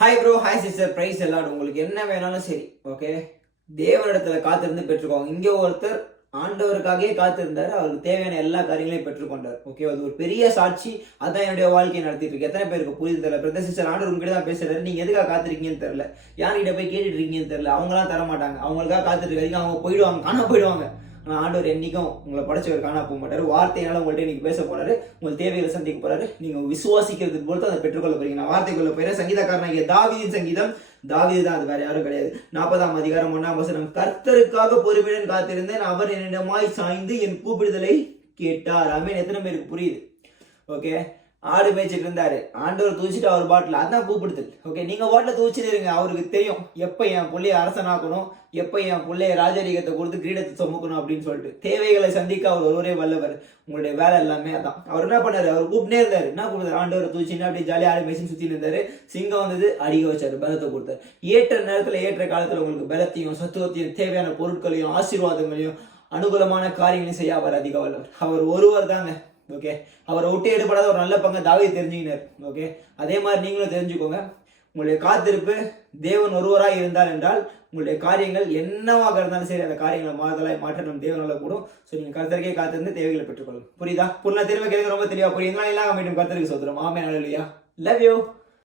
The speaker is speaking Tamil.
ஹாய் ப்ரோ ஹாய் சிஸ்டர் ப்ரைஸ் எல்லாரும் உங்களுக்கு என்ன வேணாலும் சரி ஓகே தேவனிடத்துல காத்திருந்து பெற்றுக்கோங்க. இங்கே ஒருத்தர் ஆண்டவருக்காகவே காத்திருந்தார். அவருக்கு தேவையான எல்லா காரியங்களையும் பெற்றுக்கொண்டார். ஓகே அது ஒரு பெரிய சாட்சி. அதான் என்னுடைய வாழ்க்கையை நடத்திட்டு இருக்கு. எத்தனை பேருக்கு புரியுது தெரியல. பிரதர் சிஸ்டர் ஆண்டவர் உங்ககிட்ட தான் பேசுறாரு. நீங்க எதுக்காக காத்திருக்கீங்கன்னு தெரியல. யார்கிட்ட போய் கேட்டுட்டு இருக்கீங்கன்னு தெரியல. அவங்களாம் தர மாட்டாங்க அவங்களுக்காக காத்துட்டு இருக்காங்க அவங்க போயிடுவாங்க. காணா போயிடுவாங்க. ஆனால் ஆண்டவர் என்றைக்கும் உங்களை படைச்சவர் காணா போக மாட்டார். வார்த்தையினால உங்கள்கிட்ட இன்னைக்கு பேச போகிறாரு உங்கள் தேவைகளை சந்திக்க போகிறாரு நீங்கள் விசுவாசிக்கிறது போல அதை பெற்றுக்கொள்ள போகிறீங்க நான் வார்த்தைக்குள்ள போயிடுறேன். சங்கீதக்காரனாகிய தாவீதின் சங்கீதம். தாவிது தான் அது வேற யாரும் கிடையாது. நாற்பதாம் அதிகாரம் ஒன்றாம் வசனம். கர்த்தருக்காக பொறுமையுடன் காத்திருந்தேன். அவர் என்னிடமாய் சாய்ந்து என் கூப்பிடுதலை கேட்டார். அமீன் எத்தனை பேருக்கு புரியுது? ஓகே ஆடு மேய்ச்சிட்டு இருந்தாரு. ஆண்டவர் தூச்சிட்டு அவர் பாட்டில். அதான் கூப்பிடுதல். ஓகே நீங்க பாட்டில் தூச்சிட்டு இருங்க. அவருக்கு தெரியும். எப்ப என் பிள்ளைய அரசனாக்கணும்? எப்ப என் பிள்ளைய ராஜரீகத்தை கொடுத்து கிரீடத்தை சுமக்கணும் அப்படின்னு சொல்லிட்டு. தேவைகளை சந்திக்க அவர் ஒருவரே வல்லவர். உங்களுடைய வேலை எல்லாமே அதான். அவர் என்ன பண்ணாரு? அவர் கூப்பிட்டே இருந்தாரு. என்ன கொடுத்தாரு ஆண்டவர் தூச்சின்னு அப்படியே ஜாலியாக ஆடு மேய்ச்சின்னு சுற்றி இருந்தாரு. சிங்கம் வந்தது அடிக்க வச்சாரு பலத்தை கொடுத்தாரு. ஏற்ற நேரத்துல ஏற்ற காலத்துல உங்களுக்கு பலத்தையும் சத்துவத்தையும் தேவையான பொருட்களையும் ஆசீர்வாதங்களையும் அனுகூலமான காரியங்களையும் செய்ய அவர் அதிக வல்லவர். அவர் ஒருவர் தாங்க. ஓகே அவரை விட்டு எடுபடாத ஒரு நல்ல பங்கு தாவே தெரிஞ்சுக்கினார். ஓகே அதே மாதிரி நீங்களும் தெரிஞ்சுக்கோங்க. உங்களுடைய காத்திருப்பு தேவன் ஒருவராக இருந்தால் என்றால் உங்களுடைய காரியங்கள் என்னவாக இருந்தாலும் சரி அந்த காரியங்களை மாறுதலாய் மாற்ற நம் தேவனால கூடும். ஸோ நீங்கள் கருத்தருக்கே காத்திருந்து தேவைகளை பெற்றுக்கொள்ளும் புரியுதா? புண்ண திரும்ப கேட்க ரொம்ப தெளிவா புரியுது. இதெல்லாம் இல்லாம மீண்டும் கருத்தருக்கு சொல்றோம் ஆமே இல்லையா லவ் யூ